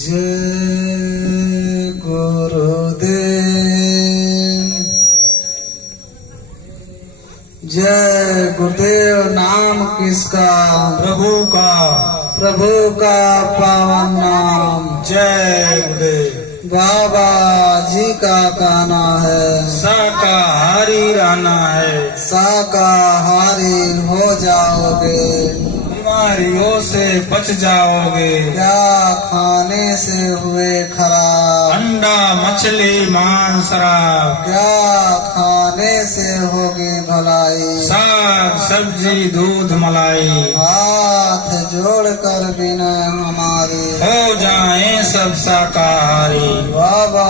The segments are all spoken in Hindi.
जय गुरुदेव। जय गुरुदेव। नाम किसका? प्रभु का। प्रभु का पावन नाम। जय गुरुदेव। बाबा जी का कहना है शाकाहारी रहना है। शाकाहारी हो जाओगे, बीमारियों से बच जाओगे। क्या खाने से हुए खराब? अंडा मछली मांस शराब। क्या खाने से होगी भलाई? साग सब्जी दूध मलाई। हाथ जोड़कर बिना हमारी हो जाएं सब शाकाहारी। बाबा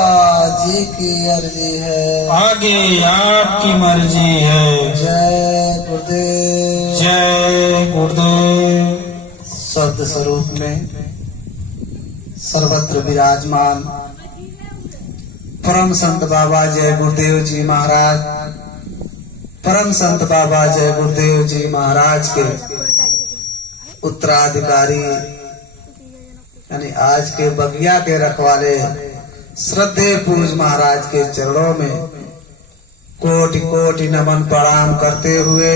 जी की अर्जी है, आगे आपकी मर्जी है। जय गुरुदेव। जय गुरुदेव। शब्द स्वरूप में सर्वत्र विराजमान परम संत बाबा जय गुरुदेव जी महाराज, परम संत बाबा जय गुरुदेव जी महाराज के उत्तराधिकारी यानी आज के बगिया के रखवाले श्रद्धेय पूज महाराज के चरणों में कोटि कोटि नमन प्रणाम करते हुए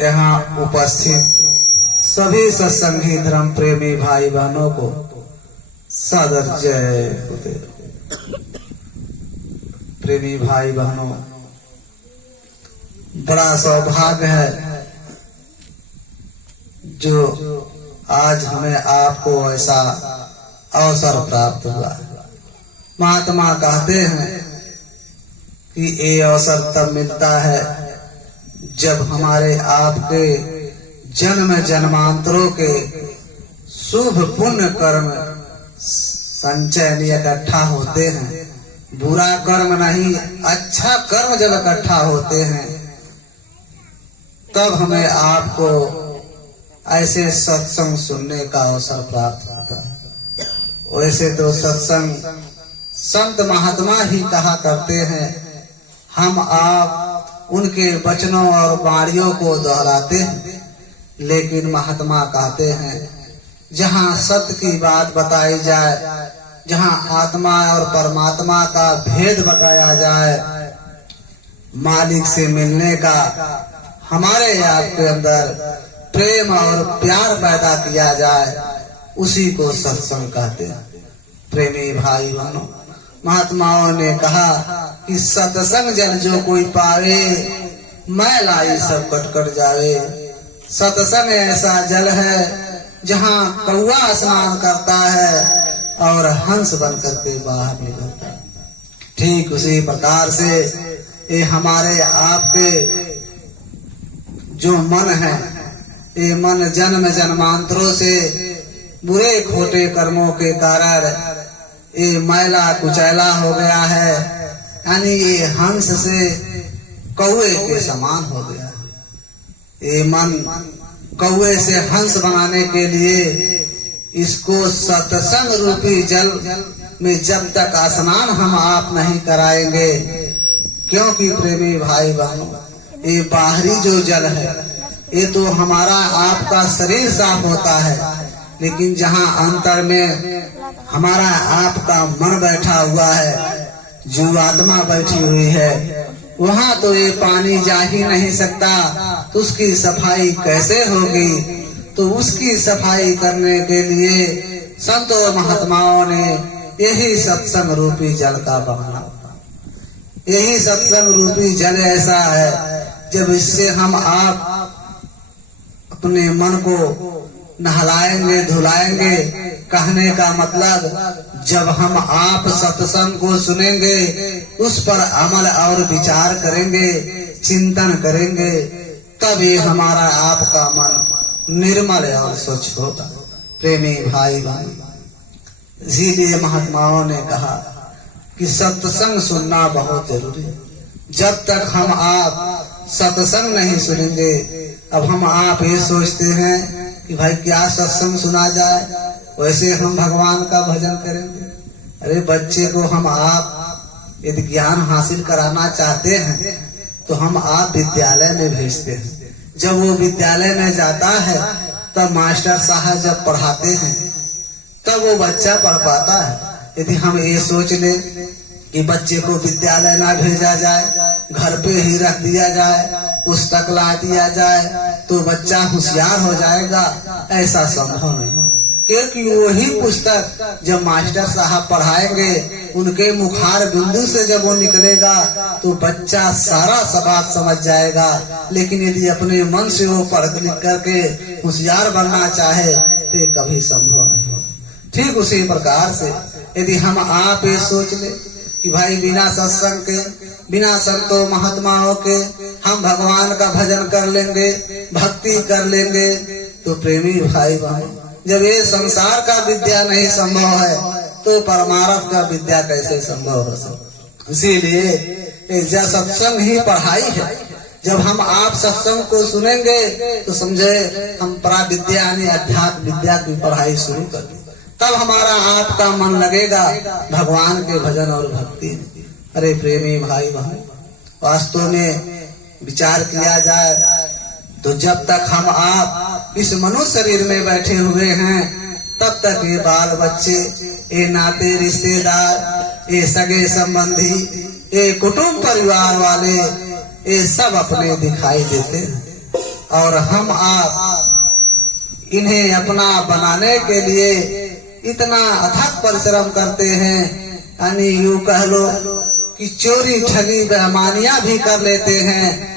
यहाँ उपस्थित सभी सत्संगी धर्म प्रेमी भाई बहनों को सादर जय गुरुदेव। प्रेमी भाई बहनों, बड़ा सौभाग्य है जो आज हमें आपको ऐसा अवसर प्राप्त हुआ। महात्मा कहते हैं कि ये अवसर तब मिलता है जब हमारे आपके जन्म जन्मांतरों के शुभ पुण्य कर्म संचय इकट्ठा होते हैं। बुरा कर्म नहीं, अच्छा कर्म जब इकट्ठा होते हैं तब हमें आपको ऐसे सत्संग सुनने का अवसर प्राप्त होता है। वैसे तो सत्संग संत महात्मा ही कहा करते हैं, हम आप उनके वचनों और वाणियों को दोहराते हैं, लेकिन महात्मा कहते हैं जहाँ सत्य की बात बताई जाए, जहाँ आत्मा और परमात्मा का भेद बताया जाए, मालिक से मिलने का हमारे आपके अंदर प्रेम और प्यार पैदा किया जाए, उसी को सत्संग कहते हैं। प्रेमी भाई बहनों, महात्माओं ने कहा कि सत्संग जन जो कोई पावे, मैं लाई सब कट कर जावे। सत्संग ऐसा जल है जहाँ कौआ स्नान करता है और हंस बन करके बाहर निकलता है। ठीक उसी प्रकार से ये हमारे आपके जो मन है, ये मन जन्म जन्मांतरों से बुरे खोटे कर्मों के कारण ये मैला कुचैला हो गया है, यानी ये हंस से कौवे के समान हो गया है। ये मन कौवे से हंस बनाने के लिए इसको सत्संग रूपी जल में जब तक स्नान हम आप नहीं कराएंगे, क्योंकि प्रेमी भाई बहनों, ये बाहरी जो जल है ये तो हमारा आपका शरीर साफ होता है, लेकिन जहाँ अंतर में हमारा आपका मन बैठा हुआ है, जो आत्मा बैठी हुई है, वहाँ तो ये पानी जा ही नहीं सकता, तो उसकी सफाई कैसे होगी? तो उसकी सफाई करने के लिए संतों महात्माओं ने यही सत्संग रूपी जल का बहाना। यही सत्संग रूपी जल ऐसा है जब इससे हम आप अपने मन को नहलाएंगे धुलाएंगे। कहने का मतलब जब हम आप सत्संग को सुनेंगे, उस पर अमल और विचार करेंगे, चिंतन करेंगे, तब ये हमारा आपका मन निर्मल और स्वच्छ होगा। प्रेमी भाई भाई, इसीलिए महात्माओं ने कहा कि सत्संग सुनना बहुत जरूरी है। जब तक हम आप सत्संग नहीं सुनेंगे, अब हम आप ये सोचते हैं कि भाई क्या सत्संग सुना जाए, वैसे हम भगवान का भजन करेंगे। अरे बच्चे को हम आप यदि ज्ञान हासिल कराना चाहते हैं तो हम आप विद्यालय में भेजते हैं। जब वो विद्यालय में जाता है तब मास्टर साहब जब पढ़ाते हैं तब वो बच्चा पढ़ पाता है। यदि हम ये सोच ले कि बच्चे को विद्यालय ना भेजा जाए, घर पे ही रख दिया जाए, पुस्तक ला दिया जाए तो बच्चा होशियार हो जाएगा, ऐसा संभव नहीं। क्योंकि वही पुस्तक जब मास्टर साहब पढ़ाएंगे, उनके मुखार बिंदु से जब वो निकलेगा तो बच्चा सारा सवाल समझ जाएगा। लेकिन यदि अपने मन से वो पढ़ लिख करके होशियार बनना चाहे तो ये कभी संभव नहीं हो। ठीक उसी प्रकार से यदि हम आप ये सोच ले कि भाई बिना सत्संग के, बिना संतों महात्माओं के हम भगवान का भजन कर लेंगे, भक्ति कर लेंगे, तो प्रेमी भाई बहन, जब ये संसार का विद्या नहीं संभव है तो परमार्थ का विद्या कैसे संभव हो सकता। इसीलिए जब सत्संग ही पढ़ाई है, जब हम आप सत्संग को सुनेंगे तो समझे हम परा विद्या यानी अध्यात्म विद्या की पढ़ाई शुरू कर दी, तब हमारा आपका मन लगेगा भगवान के भजन और भक्ति में। अरे प्रेमी भाई बहन, वास्तव में विचार किया जाए तो जब तक हम आप इस मनुष्य शरीर में बैठे हुए हैं तब तक ये बाल बच्चे, ये नाते रिश्तेदार, ये सगे संबंधी, ये कुटुंब परिवार वाले, ये सब अपने दिखाई देते हैं। और हम आप इन्हें अपना बनाने के लिए इतना अथक परिश्रम करते हैं, यानी यूं कह लो कि चोरी ठगी बेईमानियां भी कर लेते हैं।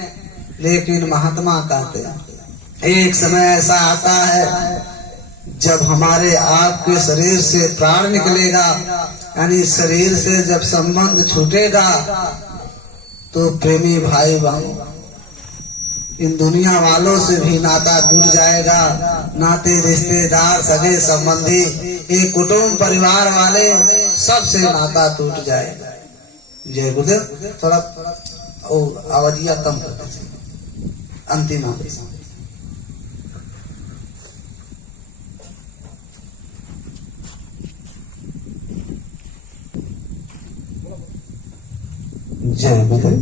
लेकिन महात्मा कहते हैं एक समय ऐसा आता है जब हमारे आपके शरीर से प्राण निकलेगा, यानी शरीर से जब संबंध छूटेगा तो प्रेमी भाई बहन, इन दुनिया वालों से भी नाता टूट जाएगा। नाते रिश्तेदार, सगे संबंधी, ये कुटुंब परिवार वाले सबसे नाता टूट जाएगा। जय गुरुदेव। थोड़ा आवाजिया कम कर दीजिए। अंतिम आदेश। जय गुरुदेव।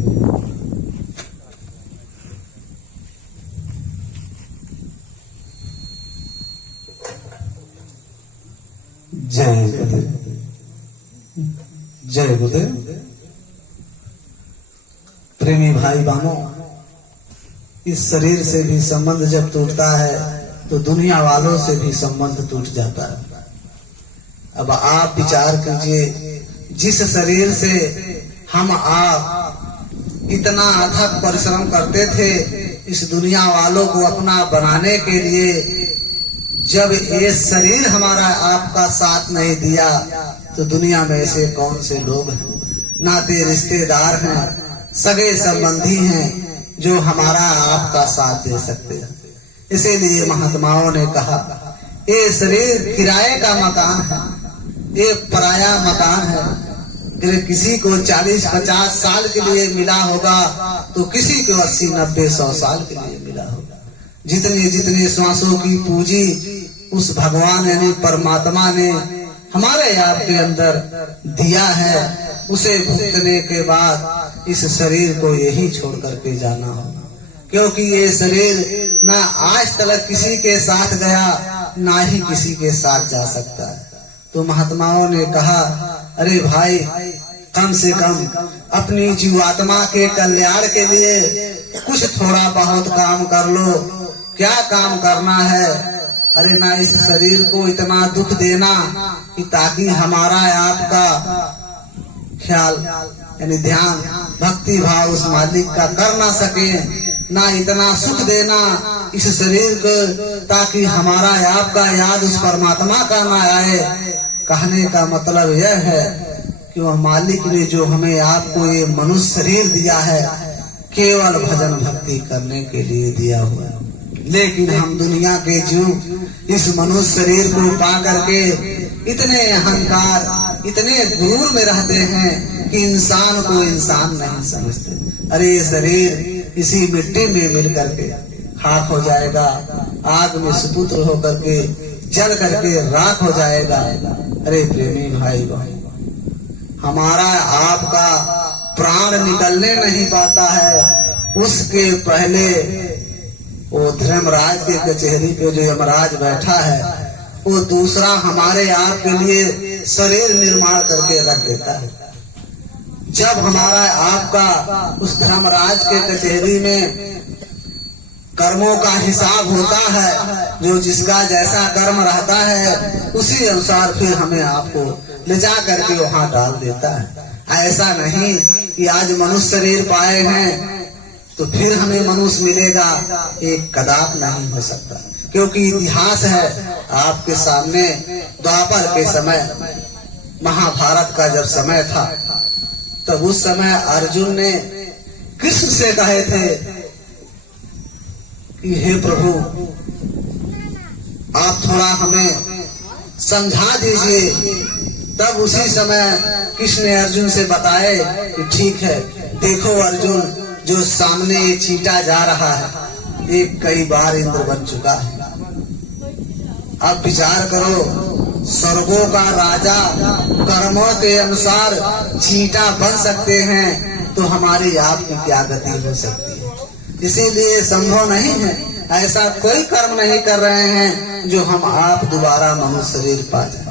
जय गुरुदेव। जय गुरुदेव। प्रेमी भाई बहनों, इस शरीर से भी संबंध जब टूटता है तो दुनिया वालों से भी संबंध टूट जाता है। अब आप विचार कीजिए, जिस शरीर से हम आप इतना अथक परिश्रम करते थे इस दुनिया वालों को अपना बनाने के लिए, जब ये शरीर हमारा आपका साथ नहीं दिया तो दुनिया में ऐसे कौन से लोग हैं, नाते रिश्तेदार हैं, सगे संबंधी हैं जो हमारा आपका साथ दे सकते हैं। इसीलिए महात्माओं ने कहा ये शरीर किराए का मकान है, ये पराया मकान है। किसी को 40-50 साल के लिए मिला होगा तो किसी को 80-90-100 साल के लिए मिला होगा। जितने जितने श्वासों की पूंजी उस भगवान यानी परमात्मा ने हमारे आपके अंदर दिया है, उसे भुगतने के बाद इस शरीर को यही छोड़ करके जाना होगा। क्योंकि ये शरीर ना आज तक किसी के साथ गया, ना ही किसी के साथ जा सकता है। तो महात्माओं ने कहा अरे भाई, कम से कम अपनी जीवात्मा के कल्याण के लिए कुछ थोड़ा बहुत काम कर लो। क्या काम करना है? अरे ना इस शरीर को इतना दुख देना कि ताकि हमारा आपका ख्याल यानी ध्यान, भक्ति भाव उस मालिक का कर ना सके, ना इतना सुख देना इस शरीर को ताकि हमारा आपका याद उस परमात्मा का ना आए। कहने का मतलब यह है कि वह मालिक ने जो हमें आपको ये मनुष्य शरीर दिया है केवल भजन भक्ति करने के लिए दिया हुआ है। लेकिन हम दुनिया के जीव इस मनुष्य शरीर को पा करके इतने अहंकार, इतने दूर में रहते हैं कि इंसान को इंसान नहीं समझते। अरे ये शरीर इसी मिट्टी में मिल करके खाक हो जाएगा, आग में सुपुत्र होकर के जल करके राख हो जाएगा। अरे प्रेमी भाई बहन, हमारा आपका प्राण निकलने नहीं पाता है, उसके पहले वो धर्मराज के कचहरी पे जो यमराज बैठा है वो दूसरा हमारे आप के लिए शरीर निर्माण करके रख देता है। जब हमारा आपका उस धर्मराज के कचहरी में कर्मों का हिसाब होता है, जो जिसका जैसा कर्म रहता है उसी अनुसार फिर हमें आपको ले जा करके वहां डाल देता है। ऐसा नहीं कि आज मनुष्य शरीर पाए हैं तो फिर हमें मनुष्य मिलेगा, एक कदाप नहीं हो सकता। क्योंकि इतिहास है आपके सामने, द्वापर के समय, महाभारत का जब समय था, तब उस समय अर्जुन ने कृष्ण से कहे थे कि हे प्रभु, आप थोड़ा हमें समझा दीजिए। तब उसी समय कृष्ण ने अर्जुन से बताए कि ठीक है, देखो अर्जुन, जो सामने ये चींटा जा रहा है, ये कई बार इंद्र बन चुका है। अब विचार करो, स्वर्गों का राजा कर्मों के अनुसार चींटा बन सकते हैं, तो हमारी आपकी क्या गति हो सकती है। इसीलिए संभव नहीं है, ऐसा कोई कर्म नहीं कर रहे हैं जो हम आप दोबारा मनुष्य शरीर पा जाए।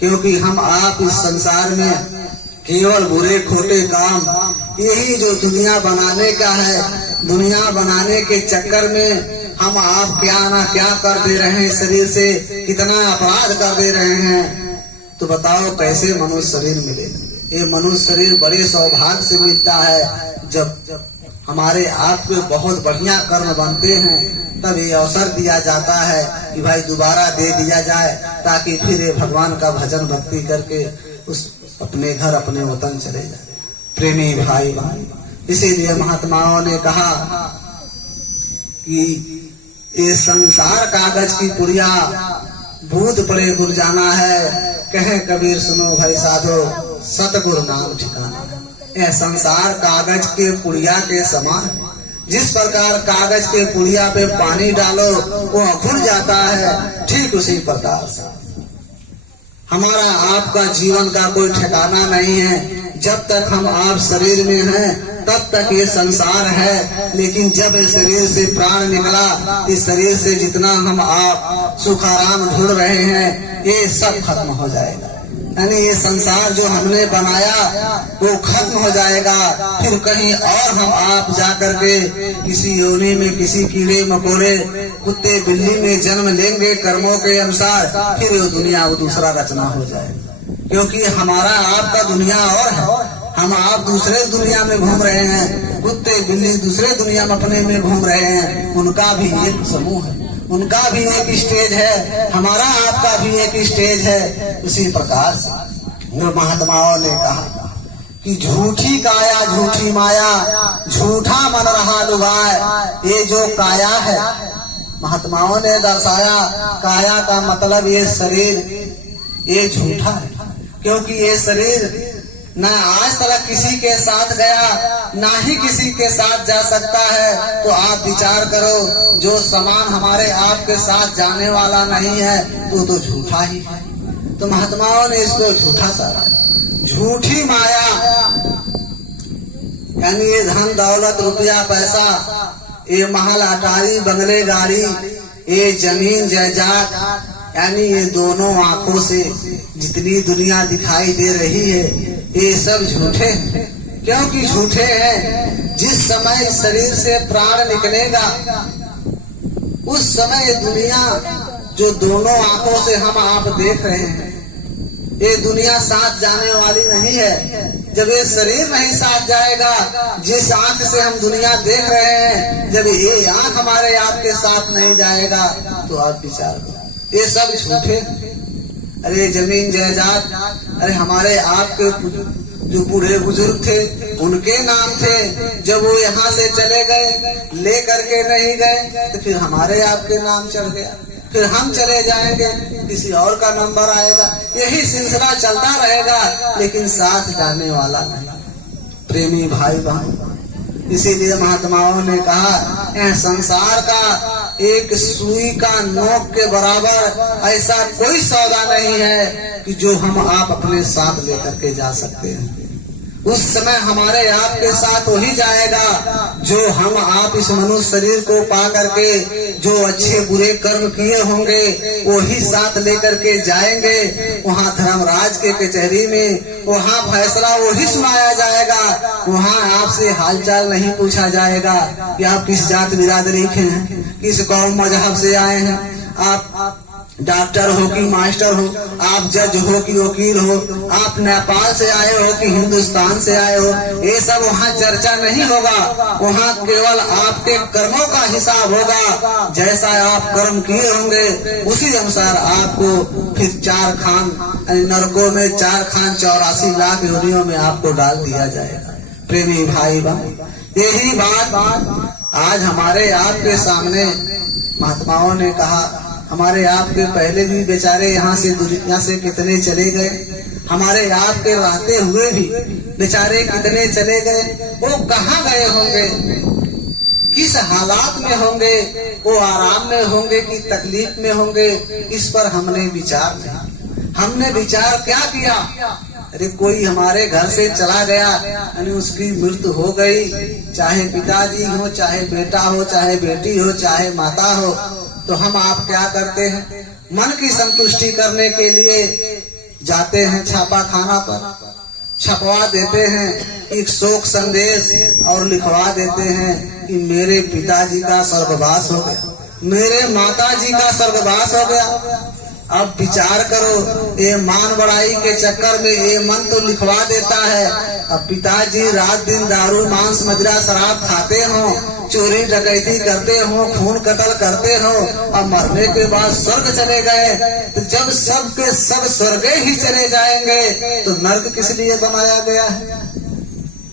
क्योंकि हम आप इस संसार में केवल बुरे खोटे काम, यही जो दुनिया बनाने का है, दुनिया बनाने के चक्कर में हम आप क्या ना क्या कर दे रहे हैं, शरीर से कितना अपराध कर दे रहे हैं। तो बताओ कैसे मनुष्य शरीर मिले। ये मनुष्य शरीर बड़े सौभाग्य से मिलता है, जब हमारे आप के बहुत बढ़िया कर्म बनते हैं, तब ये अवसर दिया जाता है कि भाई दोबारा दे दिया जाए, ताकि फिर ये भगवान का भजन भक्ति करके उस अपने घर अपने वतन चले जाए। प्रेमी भाई बहन, इसीलिए महात्माओं ने कहा कि ये संसार कागज की पुड़िया, भूत पड़े गुर जाना है, कहे कबीर सुनो भाई साधो, सतगुरु नाम ठिकाना। यह संसार कागज के पुड़िया के समान, जिस प्रकार कागज के पुड़िया पे पानी डालो वो घुल जाता है, ठीक उसी प्रकार से हमारा आपका जीवन का कोई ठिकाना नहीं है। जब तक हम आप शरीर में हैं तब तक ये संसार है, लेकिन जब इस शरीर से प्राण निकला, इस शरीर से जितना हम आप सुख आराम ढूंढ रहे हैं, ये सब खत्म हो जाएगा। यानी ये संसार जो हमने बनाया वो खत्म हो जाएगा। फिर कहीं और हम आप जाकर के किसी योनि में किसी कीड़े मकोड़े कुत्ते बिल्ली में जन्म लेंगे कर्मों के अनुसार, फिर वो दुनिया वो दूसरा रचना हो जाएगा। क्योंकि हमारा आपका दुनिया और है, हम आप दूसरे दुनिया में घूम रहे हैं, कुत्ते बिल्ली दूसरे दुनिया में अपने में घूम रहे हैं। उनका भी एक समूह है, उनका भी एक स्टेज है, हमारा आपका भी एक स्टेज है। उसी प्रकार से महात्माओं ने कहा कि झूठी काया झूठी माया, झूठा मन रहा लुभाए। ये जो काया है, महात्माओं ने दर्शाया काया का मतलब ये शरीर ये झूठा है। क्योंकि ये शरीर ना आज तक किसी के साथ गया, ना ही किसी के साथ जा सकता है। तो आप विचार करो, जो सामान हमारे आपके साथ जाने वाला नहीं है तो झूठा ही है। तो महात्माओं ने इसको झूठा सारा, झूठी माया, यानी ये धन दौलत रुपया पैसा, ये महल अटारी बंगले गाड़ी, ये जमीन जायदाद, यानी ये दोनों आंखों से जितनी दुनिया दिखाई दे रही है ये सब झूठे हैं। क्योंकि झूठे हैं, जिस समय इस शरीर से प्राण निकलेगा उस समय दुनिया जो दोनों आंखों से हम आप देख रहे हैं, ये दुनिया साथ जाने वाली नहीं है। जब ये शरीर नहीं साथ जाएगा, जिस आंख से हम दुनिया देख रहे हैं, जब ये आंख हमारे आपके साथ नहीं जाएगा, तो आप विचार करो, ये सब झूठे। अरे जमीन जायदाद, अरे हमारे आपके जो बूढ़े बुजुर्ग थे उनके नाम थे, जब वो यहाँ से चले गए ले करके नहीं गए तो फिर हमारे आपके नाम चढ़ गया, फिर हम चले जाएंगे किसी और का नंबर आएगा। यही सिलसिला चलता रहेगा, लेकिन साथ जाने वाला नहीं। प्रेमी भाई बहन, इसीलिए महात्माओं ने कहा यह संसार का एक सुई का नोक के बराबर ऐसा कोई सौदा नहीं है कि जो हम आप अपने साथ लेकर के जा सकते हैं। उस समय हमारे आपके साथ वही जाएगा जो हम आप इस मनुष्य शरीर को पा करके जो अच्छे बुरे कर्म किए होंगे वही साथ लेकर के जाएंगे वहाँ धर्मराज के कचहरी में। वहाँ फैसला वही सुनाया जाएगा। वहाँ आपसे हालचाल नहीं पूछा जाएगा कि आप किस जात बिरादरी के हैं, किस कौम मजहब से आए हैं, आप डॉक्टर हो कि मास्टर हो, आप जज हो कि वकील हो, आप नेपाल से आए हो कि हिंदुस्तान से आए हो, ये सब वहाँ चर्चा नहीं होगा। वहाँ केवल आपके कर्मों का हिसाब होगा। जैसा आप कर्म किए होंगे उसी अनुसार आपको फिर 4 खान नरकों में 4 खान 84 लाख योनियों में आपको डाल दिया जाएगा। प्रेमी भाई बहन, यही बात आज हमारे आपके सामने महात्माओं ने कहा। हमारे आपके पहले भी बेचारे यहाँ से दुनिया से कितने चले गए, हमारे आपके रहते हुए भी बेचारे कितने चले गए। वो कहाँ गए होंगे, किस हालात में होंगे, वो आराम में होंगे कि तकलीफ में होंगे, इस पर हमने विचार नहीं। हमने विचार क्या किया? अरे कोई हमारे घर से चला गया यानी उसकी मृत्यु हो गई, चाहे पिताजी हो, चाहे बेटा हो, चाहे बेटी हो, चाहे माता हो, तो हम आप क्या करते हैं? मन की संतुष्टि करने के लिए जाते हैं छापा खाना पर, छपवा देते हैं एक शोक संदेश और लिखवा देते हैं कि मेरे पिताजी का स्वर्गवास हो गया, मेरे माताजी का स्वर्गवास हो गया। अब विचार करो, ये मान बढ़ाई के चक्कर में ये मन तो लिखवा देता है। अब पिताजी रात दिन दारू मांस मदिरा शराब खाते हो, चोरी डकैती करते हो, खून कत्ल करते हो, अब मरने के बाद स्वर्ग चले गए। तो जब सब के सब स्वर्ग ही चले जाएंगे तो नर्क किस लिए बनाया गया है?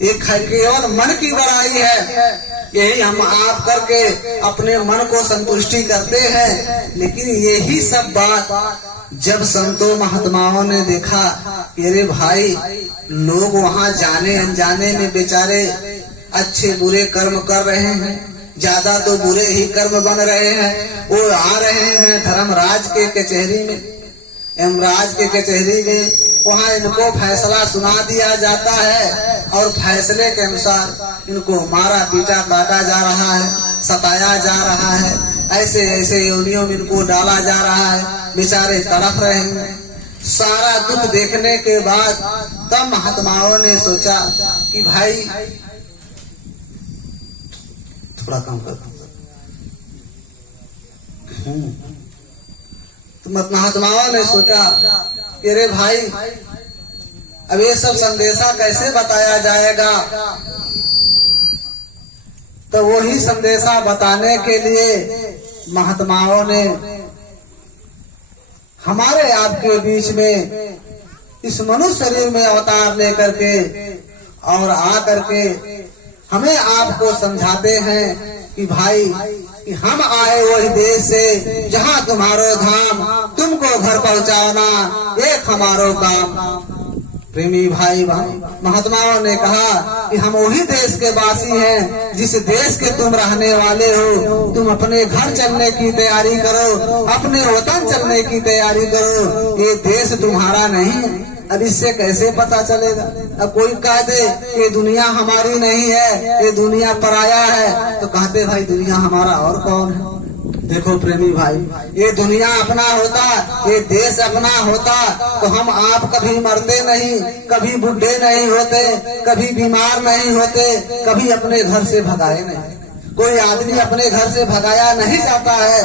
एक केवल मन की बड़ाई है। यही हम आप करके अपने मन को संतुष्टि करते हैं। लेकिन यही सब बात जब संतों महात्माओं ने देखा कि अरे भाई लोग वहाँ जाने अनजाने में बेचारे अच्छे बुरे कर्म कर रहे हैं, ज्यादा तो बुरे ही कर्म बन रहे हैं। वो आ रहे हैं धर्मराज के कचहरी में, यमराज के कचहरी में, वहाँ इनको फैसला सुना दिया जाता है और फैसले के अनुसार इनको मारा पीटा काटा जा रहा है, सताया जा रहा है, ऐसे ऐसे योनियों में इनको डाला जा रहा है। बेचारे तड़प रहे हैं। सारा दुख देखने के बाद तब महात्माओं ने सोचा कि भाई थोड़ा काम कर। तो महात्माओं ने सोचा कि अरे भाई अब ये सब संदेशा कैसे बताया जाएगा? तो वही संदेशा बताने के लिए महात्माओं ने हमारे आपके बीच में इस मनुष्य शरीर में अवतार लेकर के और आकर के हमें आपको समझाते हैं कि भाई कि हम आए वही देश से जहाँ तुम्हारो धाम, तुमको घर पहुँचाना एक हमारो काम। प्रेमी भाई बहन, महात्माओं ने कहा कि हम वही देश के वासी हैं जिस देश के तुम रहने वाले हो। तुम अपने घर चलने की तैयारी करो, अपने वतन चलने की तैयारी करो। ये देश तुम्हारा नहीं है। अब इससे कैसे पता चलेगा? अब कोई कह दे कि दुनिया हमारी नहीं है, ये दुनिया पराया है, तो कहते भाई दुनिया हमारा और कौन है? देखो प्रेमी भाई, ये दुनिया अपना होता, ये देश अपना होता तो हम आप कभी मरते नहीं, कभी बुढ़े नहीं होते, कभी बीमार नहीं होते, कभी अपने घर से भगाए नहीं। कोई आदमी अपने घर से भगाया नहीं जाता है,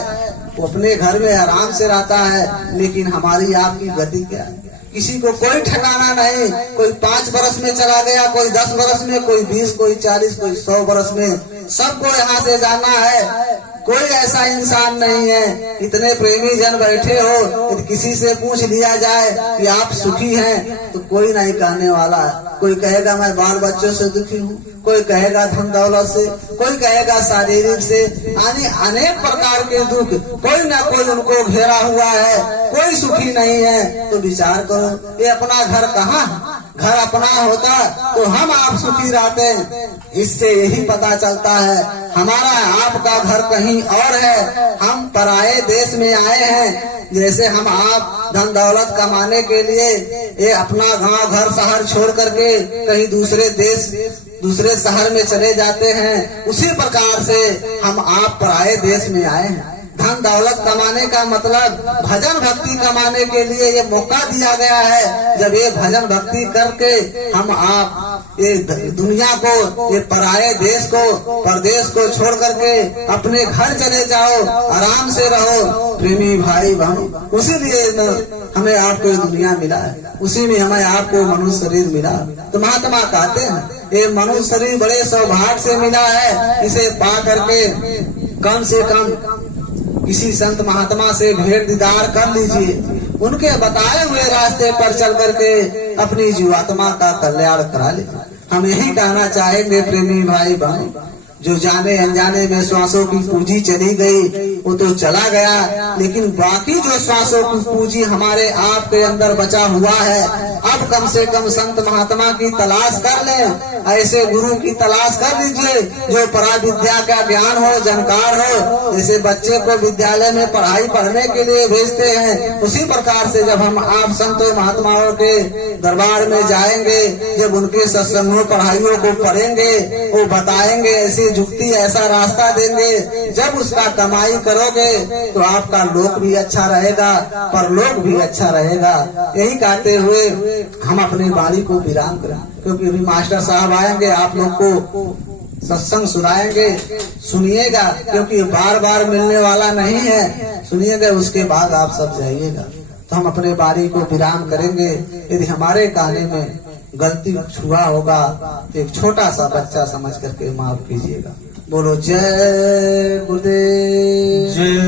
वो अपने घर में आराम से रहता है। लेकिन हमारी आपकी गति क्या है? किसी को कोई ठिकाना नहीं। कोई 5 बरस में चला गया, कोई 10 बरस में, कोई 20, कोई 40, कोई 100 बरस में, सबको यहाँ से जाना है। कोई ऐसा इंसान नहीं है। इतने प्रेमी जन बैठे हो, यदि किसी से पूछ लिया जाए कि आप सुखी हैं तो कोई नहीं कहने वाला है। कोई कहेगा मैं बाल बच्चों से दुखी हूँ, कोई कहेगा धन दौलत से, कोई कहेगा शारीरिक से, यानी अनेक प्रकार के दुख कोई ना कोई उनको घेरा हुआ है। कोई सुखी नहीं है। तो विचार करो, ये अपना घर कहाँ है? घर अपना होता तो हम आप सुखी रहते। इससे यही पता चलता है हमारा आपका घर कहीं और है, हम पराये देश में आए हैं। जैसे हम आप धन दौलत कमाने के लिए ये अपना गांव घर शहर छोड़ करके कहीं दूसरे देश दूसरे शहर में चले जाते हैं, उसी प्रकार से हम आप पराये देश में आए हैं। धन दौलत कमाने का मतलब भजन भक्ति कमाने के लिए ये मौका दिया गया है। जब ये भजन भक्ति करके हम आप ये दुनिया को, ये पराये देश को, परदेश को छोड़ करके अपने घर चले जाओ, आराम से रहो प्रेमी भाई बहन। उसी लिए हमें आपको ये दुनिया मिला है, उसी में हमें आपको मनुष्य शरीर मिला। तो महात्मा कहते हैं ये मनुष्य शरीर बड़े सौभाग्य से मिला है, इसे पा करके कम से कम किसी संत महात्मा से भेंट दीदार कर लीजिए, उनके बताए हुए रास्ते पर चल करके अपनी जीवात्मा का कल्याण करा लीजिए। हम यही कहना चाहेंगे प्रेमी भाई बहन, जो जाने अनजाने में श्वासों की पूंजी चली गई वो तो चला गया, लेकिन बाकी जो श्वासों की पूंजी हमारे आपके अंदर बचा हुआ है, अब कम से कम संत महात्मा की तलाश कर लें, ऐसे गुरु की तलाश कर लीजिए जो परा विद्या का ज्ञान हो, जानकार हो। जैसे बच्चे को विद्यालय में पढ़ाई पढ़ने के लिए भेजते हैं, उसी प्रकार से जब हम आप संतों महात्माओं के दरबार में जाएंगे, जब उनके सत्संगों पढ़ाइयों को पढ़ेंगे, वो बताएंगे ऐसी जुक्ति, ऐसा रास्ता देंगे, जब उसका कमाई करोगे तो आपका लोक भी अच्छा रहेगा, परलोक भी अच्छा रहेगा। यही कहते हुए हम अपनी वाणी को विराम करें, क्योंकि अभी मास्टर साहब आएंगे, आप लोग को सत्संग सुनाएंगे, सुनिएगा, क्योंकि बार बार मिलने वाला नहीं है। सुनिएगा, उसके बाद आप सब जाइएगा। तो हम अपने वाणी को विराम करेंगे। यदि हमारे कहने में गलती छुआ होगा, एक छोटा सा बच्चा समझ करके माफ कीजिएगा। बोलो जय गुरुदेव। जय